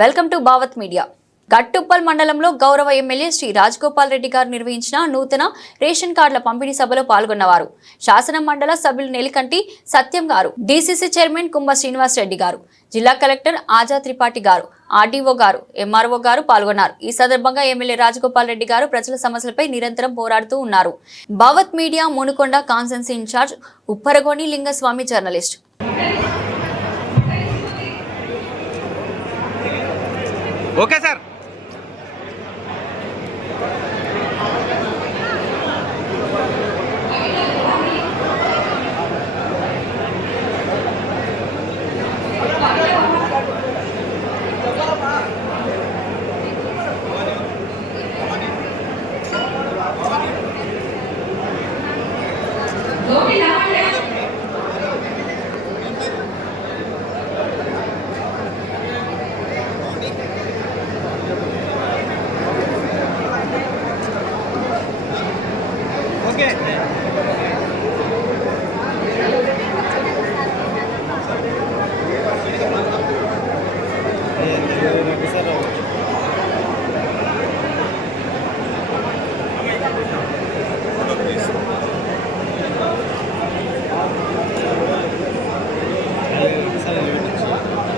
Welcome to Bhavath media. Gattuppal మండలంలో గౌరవ MLA Shri Rajagopal Reddy గారు నిర్వహించిన నూతన రేషన్ కార్డుల పంపిణీ సభలో పాల్గొన్నవారు. శాసన మండల సభ్యులు నెలికంటి సత్యం గారు డీసీసీ చైర్మన్ కుంభ శ్రీనివాస్ రెడ్డి గారు జిల్లా కలెక్టర్ ఆజా త్రిపాఠి గారు ఆర్డీఓ గారు ఎంఆర్ఓ గారు పాల్గొన్నారు. ఈ సందర్భంగా ఎమ్మెల్యే రాజగోపాల్ రెడ్డి గారు ప్రజల సమస్యలపై నిరంతరం పోరాడుతూ ఉన్నారు. Bhavath media Munukonda constituency incharge Upparagoni Lingaswamy journalist. Okay sir okay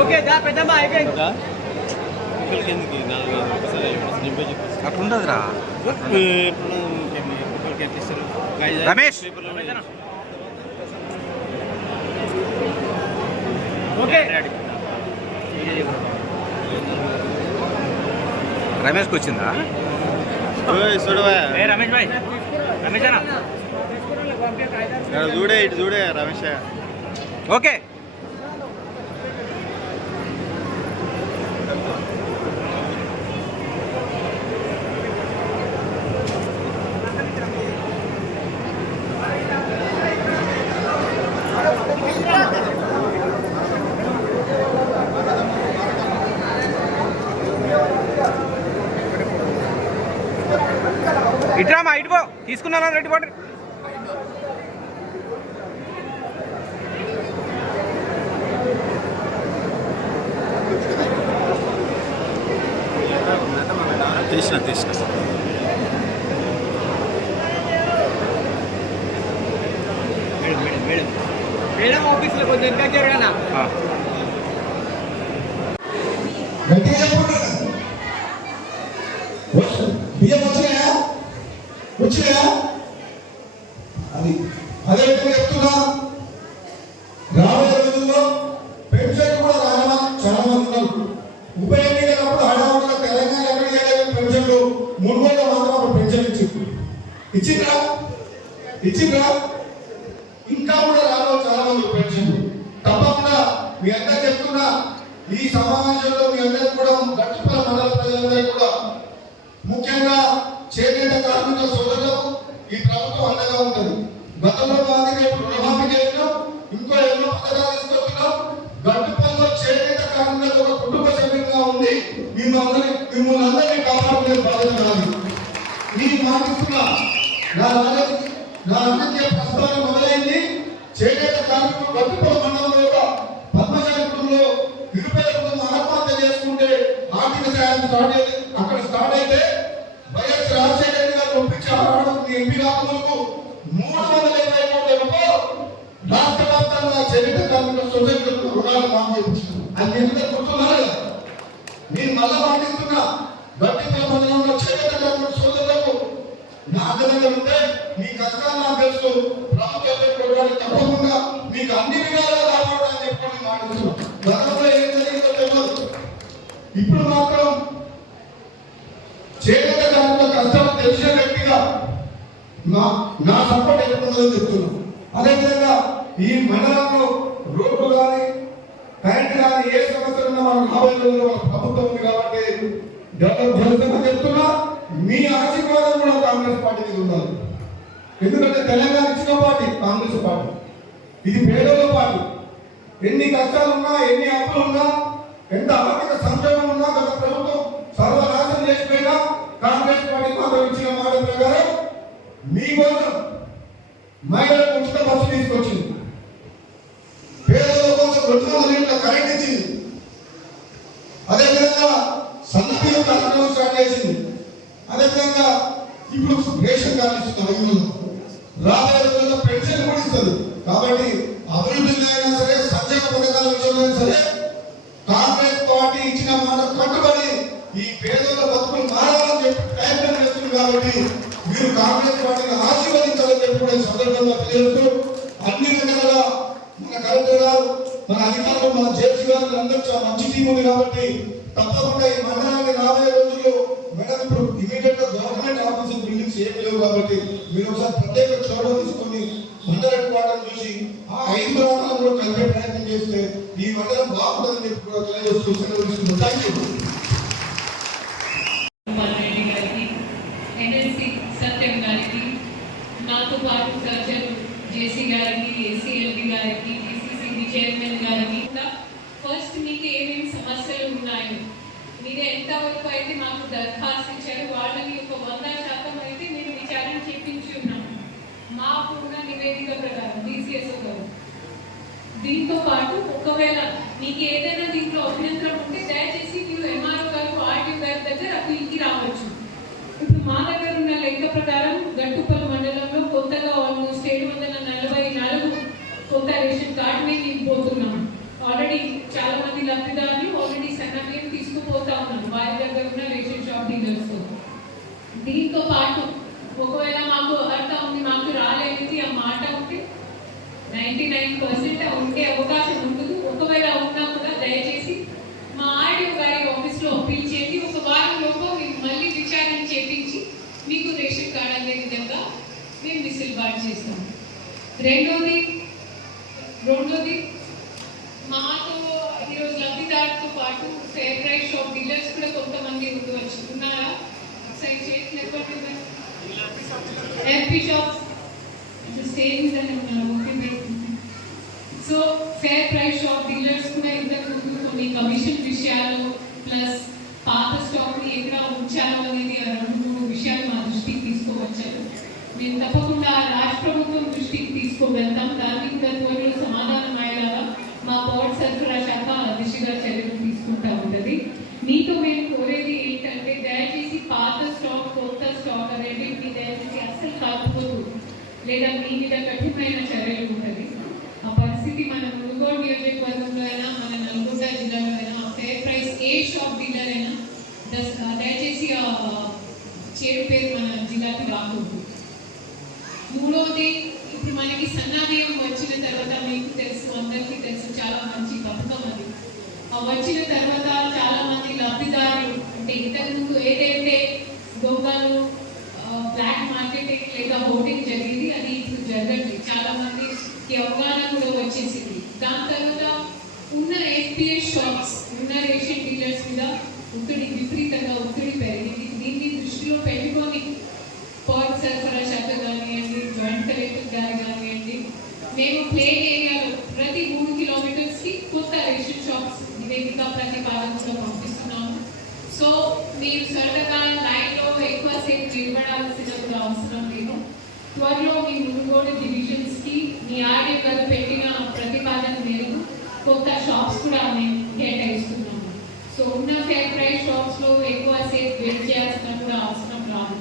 okay దా పెద్దమ్మ అయిపోయింది అట్లుండదురా. రమేష్! ఓకే. రమేష్కి వచ్చిందా? రమేష్ భాయ్ రమేష్ చూడే ఇటు చూడే రమేష్ ఓకే. తీసుకున్నాను రెడ్డి పోండి తీసిన తీసిన. మేడం ఆఫీస్లో కొంచెం ఇంకా జరగనా గట్టిగా చెప్పండి వచ్చు. బియ్యం వచ్చినాయా వచ్చినాయా అది అదే విధంగా చెప్తున్నా రాబోయే రోజుల్లో పెన్షన్ కూడా రావడం చాలా మంది ఉన్నారు ఉప ఎన్నికలప్పుడు హడావుడిగా తెలంగాణ ఎక్కడికి వెళ్ళాలి పెన్షన్లు మూడు వేల మాత్రం అప్పుడు పెన్షన్ ఇచ్చింది ఇచ్చిండ్రా ఇచ్చిండ్రా ఇంకా కూడా రావడం చాలా మంది పెన్షన్లు తప్పకుండా మీ అందరు చెప్తున్నా ఈ సమావేశంలో మీ అందరికి కూడా గట్టుపల మండల ప్రజలందరికీ కూడా ముఖ్యంగా చేనేత కార్మిక సోదరులకు ఈ ప్రభుత్వం అండగా ఉంటుంది. గతంలో మాదిరిగా ఇప్పుడు రుణమాఫీ చేసినాం ఇంకో ఎన్నో పథకాలు తీసుకొస్తున్నాం గట్టుపల్లిలో చేనేత కార్మికులకు ఒక కుటుంబ సభ్యులుగా ఉంది మిమ్మల్ని మిమ్మల్ని అందరినీ కాపాడుకునే బాధ్యత కాదు మీ మాటిస్తున్నా నా నా రాజకీయ ప్రస్థానం మొదలైంది. చేనేత కార్మికులు గట్టుపల్లి మండలంలో ఒక పద్మశాలి కుటుంబంలో నిరుపేద కుటుంబం ఆత్మహత్య చేసుకుంటే ఆర్థిక సాయం స్టార్ట్ అయ్యింది. అక్కడ స్టార్ట్ అయితే వైఎస్ రాజశేఖర గారు పంపించే ఆనాడు ఎంపీ కాకముందుకు మూడు వందల ఇరవై కోట్ల రూపాయలు రాష్ట్ర వ్యాప్తంగా చేనేత కార్మిక సొసైటీలకు రుణాలు మాఫీ చేయించారు. అది మీ అందరూ గుర్తున్నారు కదా. నేను మళ్ళా మాటిస్తున్నా నా ఉంటే మీ కష్టాలు నాకు తెలుసు. ప్రభుత్వం ప్రోగ్రాం తప్పకుండా మీకు అన్ని విధాలుగా కాపాడాలని చెప్పి మాట్లాడుతున్నాను గతంలో ఏం జరిగిందో తెలియదు ఇప్పుడు మాత్రం చేత దాంట్లో కష్టం తెలిసిన వ్యక్తిగా నా నా సపోర్ట్ ఎక్కడుందని చెప్తున్నాను అదేవిధంగా ఈ మండలంలో రోడ్లు కానీ కరెంట్ కానీ ఏ సమస్య ఉన్నా మనం రాబోయే ప్రభుత్వం ఉంది కాబట్టి డెవలప్ చేస్తున్నా చెప్తున్నా. మీ ఆశీర్వాదం కూడా కాంగ్రెస్ పార్టీకి ఉండాలి. ఎందుకంటే తెలంగాణ ఇచ్చిన పార్టీ కాంగ్రెస్ పార్టీ. ఇది పేదల పార్టీ. ఎన్ని కష్టాలు ఉన్నా ఎన్ని అప్పులు ఉన్నా ఎంత ఆర్థిక సంక్షేమం ఉన్నా గత ప్రభుత్వం సర్వనాశనం చేసిపోయినా కాంగ్రెస్ పార్టీ మాత్రం ఇచ్చిన మాట ప్రకారం మీకోసం మహిళలకు ఉచిత బస్సు తీసుకొచ్చింది. పేదల కోసం రెండు ఇస్తున్నారు యువకులు రాబోయే రోజుల్లో పెన్షన్ కూడా ఇస్తారు కాబట్టి అభివృద్ధి అయినా సరే సంక్షేమ పథకాల విషయంలో సరే కాంగ్రెస్ పార్టీ ఇచ్చిన మాట కట్టుబడి ఈ పేదల బతుకులు మారాలని చెప్పి ప్రయత్నం చేస్తుంది కాబట్టి మీరు కాంగ్రెస్ పార్టీని ఆశీర్వదించాలని చెప్పి కూడా సందర్భంగా తెలియజేస్తూ అన్ని రకాలుగా మన కలెక్టర్ గారు మన అధికారులు మన జేసీ గారు అందరూ మంచి టీం ఉంది కాబట్టి తప్పకుండా ఈ మండలాన్ని రాబోయే రోజుల్లో ఆఫీస్ ఏం లేవు కాబట్టి మీరు ఒకసారి ప్రత్యేక చొరవ తీసుకొని మండలం హెడ్ చూసి ఆ ఐదు మండలం కూడా కలిపే ప్రయత్నం చేస్తే ఈ మండలం బాగుంటుందని చెప్పి కూడా తెలియజేస్తూ థ్యాంక్ యూ గారికి నాతో పాటు సర్జన్ జేసీ గారికి ఏసీఎల్బి గారికి చైర్మన్ గారికి ఫస్ట్ మీకు ఏమేమి సమస్యలు ఉన్నాయో మీరు ఎంతవరకు అయితే మాకు దరఖాస్తు ఇచ్చారు వాళ్ళని ఒక వంద శాతం అయితే మీరు విచారణ ఉన్నాము. మాకు ఉన్న నివేదిక ప్రకారం బీసీఎస్ఓ గారు. దీంతో పాటు ఒకవేళ నీకు ఏదైనా దీంట్లో అభ్యంతరం ఉంటే దయచేసి మీరు ఎంఆర్ఓ గారు ఆర్టీఓ గారి దగ్గర అప్పీల్కి రావచ్చు. ఇప్పుడు మా దగ్గర ఉన్న లెక్క ప్రకారం గట్టుపల్లి మండలంలో కొత్తగా ఆల్మోస్ట్ ఏడు వందల నలభై నాలుగు కొత్త రేషన్ కార్డుని నింపిపోతున్నాం ఆల్రెడీ చాలా మంది లబ్ధిదారులు ఆల్రెడీ సన్నబియ్యం తీసుకుపోతా ఉన్నారు. వారి దగ్గర ఉన్న రేషన్ షాప్ డీలర్స్ దీంతో పాటు ఒకవేళ మాకు అర్థ ఉంది మాకు రాలేనిది ఆ మాట ఉంటే నైంటీ నైన్ పర్సెంట్ ఉండే అవకాశం ఉంటుంది. ఒకవేళ ఉన్నా కూడా దయచేసి మా ఆడియో గారి ఆఫీస్లో అప్పీల్ చేయండి. ఒక వారం లోపు మేము మళ్ళీ విచారణ చేపించి మీకు రేషన్ కార్డ్ అందే విధంగా మేము విసిల్బాటు చేస్తాం. రెండోది రెండోది మాతో ఈరోజు లబ్ధిదారుతో పాటు ఫేర్ ప్రైస్ షాప్ డీలర్స్ కూడా కొంతమంది ఉండవచ్చు ఉన్నారా చేతులు ఎక్కడ ఎంపీ షాప్స్ సేమ్ విధంగా ఉన్నారు okay so fair price shop dealers కూడా ఇంతకు ముందు కొన్ని కమిషన్ విషయాలు ప్లస్ పాత స్టాక్ని అంశాలు అనేది రెండు మూడు విషయాలు మా దృష్టికి తీసుకోవచ్చారు. మేము తప్పకుండా రాష్ట్ర ప్రభుత్వం దృష్టికి తీసుకువెళ్తాం. దానికి కూడా త్వరలో సమాధానం అయ్యేలాగా మా పౌర సరఫరా శాఖ దిశగా చర్యలు తీసుకుంటా ఉంటుంది. మీతో మేము కోరేది ఏంటంటే దయచేసి పాత స్టాక్ కొత్త స్టాక్ అనేది మీ దయచేసి అస్సలు కాకపోదు. లేదా మీ మీద కఠినమైన చర్యలు ఉంటుంది ఆ పరిస్థితి మన మునుగోడు నియోజకవర్గంలో అయినా మన నల్గొండ జిల్లాలో అయినా ఫేర్ ప్రైస్ ఏ షాప్ డీలర్ అయినా దస్- దయచేసి ఆ చేరు పేరు మన జిల్లాకి రాకూడదు మూడవది ఇప్పుడు మనకి సన్నాహయం వచ్చిన తర్వాత మీకు తెలుసు అందరికీ తెలుసు చాలా మంచి పథకం అది ఆ వచ్చిన తర్వాత చాలా మంది లబ్ధిదారులు అంటే ఇంతకు ముందు ఏదైతే దొంగలు బ్లాక్ మార్కెటింగ్ లేదా హోర్డింగ్ జరిగింది అది ఇప్పుడు జరగండి చాలా మందికి అవగాహన కూడా వచ్చేసింది. దాని తర్వాత ఉన్న ఎఫ్పిఎస్ షాప్స్ ఉన్న రేషన్ డీలర్స్ మీద ఒత్తిడి విపరీతంగా ఒత్తిడి పెరిగింది. దీన్ని దృష్టిలో పెట్టుకొని పవర్ సరఫరా శాఖ కానివ్వండి జాయింట్ కలెక్టర్ గారు కానివ్వండి మేము ప్లేన్ ఏరియాలో ప్రతి మూడు కిలోమీటర్స్కి కొత్త రేషన్ షాప్స్ నివేదిక ప్రతిపాదనలో పంపిస్తున్నాము. సో మీరు సరదాగా లైన్లో ఎక్కువ ఎక్కువసేపు నిలబడాల్సిన కూడా అవసరం లేదు. త్వరలో మీ మునుగోడు డివిజన్స్కి మీ ఆర్డీ గారు పెట్టిన ప్రతిపాదన మేరకు కొత్త షాప్స్ కూడా మేము కేటాయిస్తున్నాము. సో ఉన్న ఫేర్ ప్రైస్ షాప్స్లో ఎక్కువ సేపు వెయిట్ చేయాల్సిన కూడా అవసరం రాదు.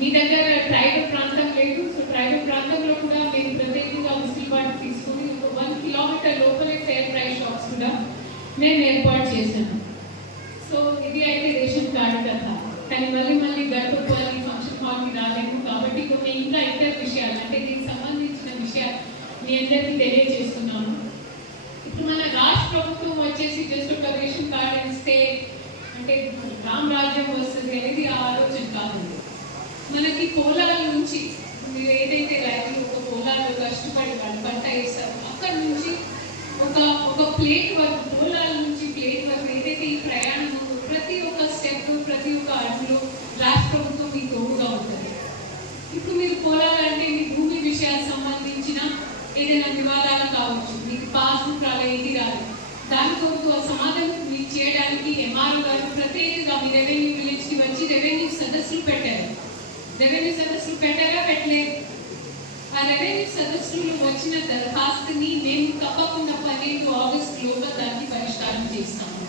మీ దగ్గర ట్రైబల్ ప్రాంతం లేదు. సో ట్రైబల్ ప్రాంతంలో కూడా మేము ప్రత్యేకంగా వెసులుబాటు తీసుకుని ఒక వన్ కిలోమీటర్ లోపలే ఫేర్ ప్రైస్ షాప్స్ కూడా నేను ఏర్పాటు చేశాను. సో ఇది అయితే రేషన్ కార్డు కథ. కానీ మళ్ళీ మళ్ళీ గడపకోవాలి ఫంక్షన్ హాల్కి రాలేము కాబట్టి కొన్ని ఇంకా ఇతర విషయాలు అంటే దీనికి సంబంధించిన విషయాలు మీ అందరికీ తెలియజేస్తున్నాను. ఇప్పుడు మన రాష్ట్ర ప్రభుత్వం వచ్చేసి జస్ట్ ఒక రేషన్ కార్డు ఇస్తే అంటే రామ్ రాజ్యం వస్తుంది అనేది ఆ ఆలోచన కాదు మనకి కోలాల నుంచి మీరు ఏదైతే రైతులు ఒక కోలాలు కష్టపడి వాళ్ళు పంట వేస్తారు అక్కడ నుంచి ఒక ఒక ప్లేట్ వరకు పొలాల నుంచి ప్లేట్ వరకు ఏదైతే ఈ ప్రయాణం ఉందో, ప్రతి ఒక్క స్టెప్ ప్రతి ఒక్క అడుగులో రాష్ట్ర ప్రభుత్వం మీకు తోడుగా ఉంటుంది ఇప్పుడు మీరు పొలాలంటే మీ భూమి విషయాలకు సంబంధించిన ఏదైనా వివాదాలు కావచ్చు మీకు పాస్బుక్ రాలే ఇది రాలేదు దాని కొరకు ఆ సమాధానం మీకు చేయడానికి ఎంఆర్ఓ గారు ప్రత్యేకంగా మీ రెవెన్యూ విలేజ్కి వచ్చి రెవెన్యూ సదస్సులు పెట్టారు. రెవెన్యూ సదస్సులు పెట్టారా? పెట్టలేదు. ఆ రెవెన్యూ సదస్సులు వచ్చిన దరఖాస్తుని మేము తప్పకుండా పన్నెండు ఆగస్ట్ లోపల దాన్ని పరిష్కారం చేస్తాము.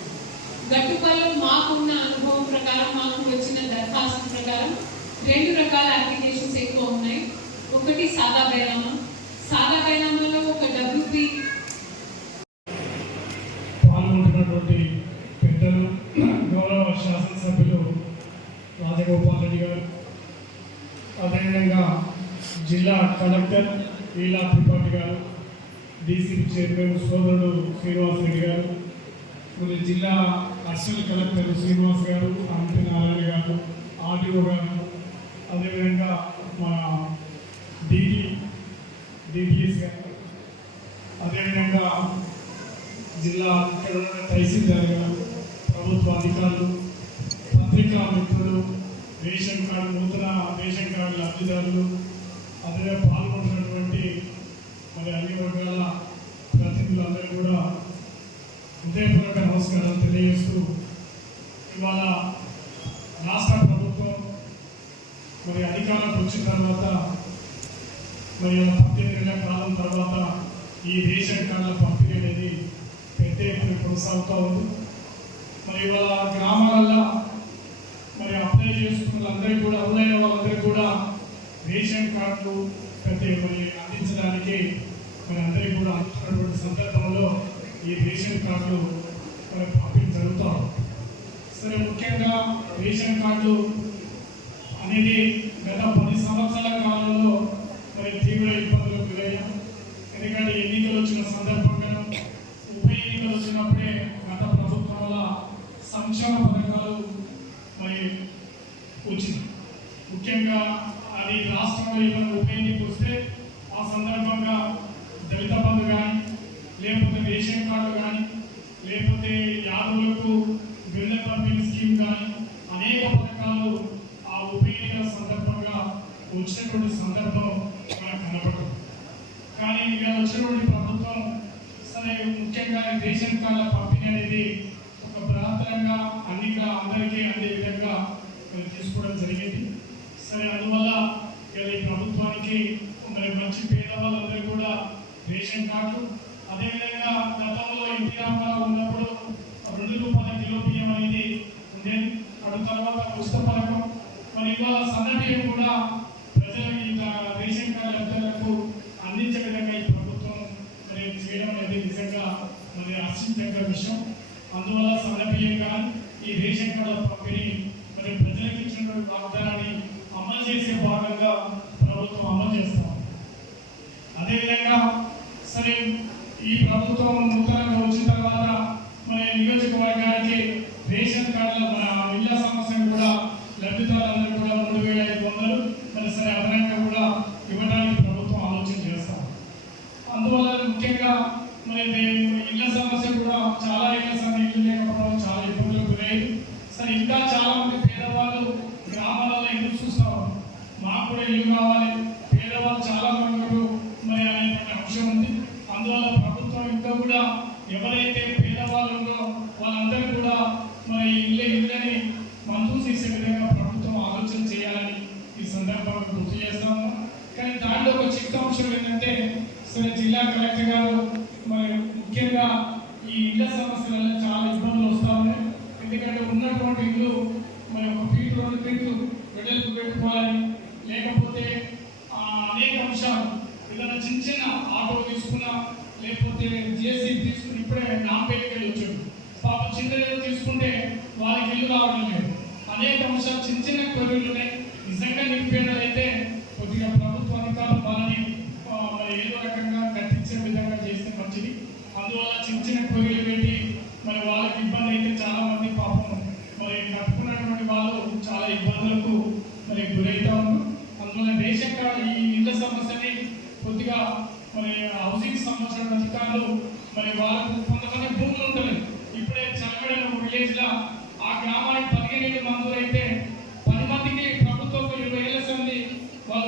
గట్టుపల్లిలో మాకున్న అనుభవం ప్రకారం మాకు వచ్చిన దరఖాస్తు ప్రకారం రెండు రకాల అప్లికేషన్స్ ఎక్కువ ఉన్నాయి. ఒకటి సాదా బేరామా సాదా పెద్దలు గౌరవ శాసనసభ్యులు రాజగోపాల్ రెడ్డి గారు అదేవిధంగా జిల్లా కలెక్టర్ లీలా త్రిపాఠి గారు డీసీపీ చైర్మన్ సోదరుడు శ్రీనివాస్ రెడ్డి గారు మరి జిల్లా అసిస్టెంట్ కలెక్టర్ శ్రీనివాస్ గారు అంతి నారాయణ గారు ఆర్డీఓ గారు అదేవిధంగా లబ్ధిదారులు అదే పాల్గొంటున్నటువంటి మరి అన్ని వర్గాల ప్రతినిధులందరూ కూడా హృదయపూర్వక నమస్కారాలు తెలియజేస్తూ ఇవాళ రాష్ట్ర ప్రభుత్వం మరి అధికారంలోకి వచ్చిన తర్వాత మరి పద్దెనిమిది నెలల కాలం తర్వాత ఈ రేషన్ కార్డుల పంపిణీ అనేది పెద్ద ఎత్తున కొనసాగుతూ ఉంది. మరి ఇవాళ గ్రామాలలో మరి అప్లై చేసుకున్న అందరికీ కూడా అర్హులైన రేషన్ కార్డులు ప్రతి మరి అందించడానికి మరి అందరికీ కూడా అందుతున్నటువంటి సందర్భంలో ఈ రేషన్ కార్డులు మరి పంపిణీ జరుగుతాం సరే ముఖ్యంగా రేషన్ కార్డు అనేది గత పది సంవత్సరాల కాలంలో మరి తీవ్ర ఇబ్బందులకు గురయ్యాం ఎందుకంటే ఎన్నికలు వచ్చిన సందర్భంగా ఉప ఎన్నికలు వచ్చినప్పుడే గత ప్రభుత్వం వల్ల సంక్షేమ పథకాలు మరి వచ్చింది. ముఖ్యంగా అది రాష్ట్రంలో ఏమైనా వస్తే ఆ సందర్భంగా దళిత బంధు కానీ లేకపోతే రేషన్ కార్డు కానీ లేకపోతే యాదవులకు బిల్ల పంపిణీ స్కీమ్ కానీ అనేక పథకాలు ఆ ఉప ఎన్నికల సందర్భంగా వచ్చినటువంటి సందర్భం మనకు కనపడదు కానీ ఇక వచ్చినటువంటి ప్రభుత్వం సరే ముఖ్యంగా రేషన్ కార్డుల పంపిణీ అనేది ఒక ప్రాంతంగా అన్నిగా అందరికీ అందే విధంగా తీసుకోవడం జరిగింది. సరే అందువల్ల ఈ ప్రభుత్వానికి మరి మంచి పేద వాళ్ళందరూ కూడా రేషన్ కార్డు అదేవిధంగా గతంలో ఎన్టీ రామారావు ఉన్నప్పుడు రెండు రూపాయల కిలో బియ్యం అనేది ఉండేది అటు తర్వాత ఉచిత పథకం. మరి ఇవాళ సన్న బియ్యం కూడా ప్రజలకు ఇంకా రేషన్ కార్డు లబ్ధిదారులకు అందించే విధంగా ఈ ప్రభుత్వం మరి చేయడం అనేది నిజంగా మరి హర్షించదగ్గ విషయం. అందువల్ల సన్న బియ్యం కానీ ఈ రేషన్ కార్డు పంపిణీ మరి ప్రజలకు ఇచ్చినటువంటి వాగ్దానాన్ని అమలు చేసే భాగంగా ప్రభుత్వం అమలు చేస్తాం అదేవిధంగా సరే ఈ ప్రభుత్వం నూతనంగా వచ్చిన తర్వాత మన నియోజకవర్గానికి రేషన్ కార్డుల మన ఇళ్ళ సమస్యను కూడా లబ్ధిదారులందరూ కూడా మూడు వేల ఐదు వందలు మరి సరే అదనంగా కూడా ఇవ్వడానికి ప్రభుత్వం ఆలోచన చేస్తాం. అందువల్ల ముఖ్యంగా మరి ఇళ్ళ సమస్య కూడా చాలా ఇళ్ళ సమయం ఇల్లు లేకపోవడం చాలా ఇబ్బందులు గురయ్యేది సరే ఇంకా చాలా మంది పేదవాళ్ళు గ్రామాలలో ఎదురు చూస్తాం? మాకు కూడా ఇల్లు కావాలి గారు మరి ముఖ్యంగా ఈ ఇళ్ళ సమస్యల వల్ల చాలా ఇబ్బందులు వస్తా ఉన్నాయి. ఎందుకంటే ఉన్నటువంటి ఇల్లు మరి ఒక ఫీట్ రెండు ఫీట్లు వెడల్పు పెట్టుకోవాలి. లేకపోతే అనేక అంశాలు ఏదైనా చిన్న చిన్న ఆటో తీసుకున్నా లేకపోతే జేసీ తీసుకుని ఇప్పుడే నాంపేటకి వచ్చాడు. పాప చిన్న తీసుకుంటే వాళ్ళకి ఇల్లు రావడం లేదు. అనేక అంశాలు చిన్న చిన్న కోరికలు ఉన్నాయి. నిజంగా నిరుపేదలైతే అందువల్ల చిన్న చిన్న కోరికలు పెట్టి మరి వాళ్ళకి ఇబ్బంది అయితే చాలా మంది పాపం. మరి కట్టుకున్నటువంటి వాళ్ళు చాలా ఇబ్బందులకు మరి గురవుతా ఉన్నారు. అందువల్ల రేషన్ కార్డు ఈ ఇళ్ళ సమస్యని కొద్దిగా మరి హౌసింగ్ సంబంధించిన అధికారులు మరి వాళ్ళకు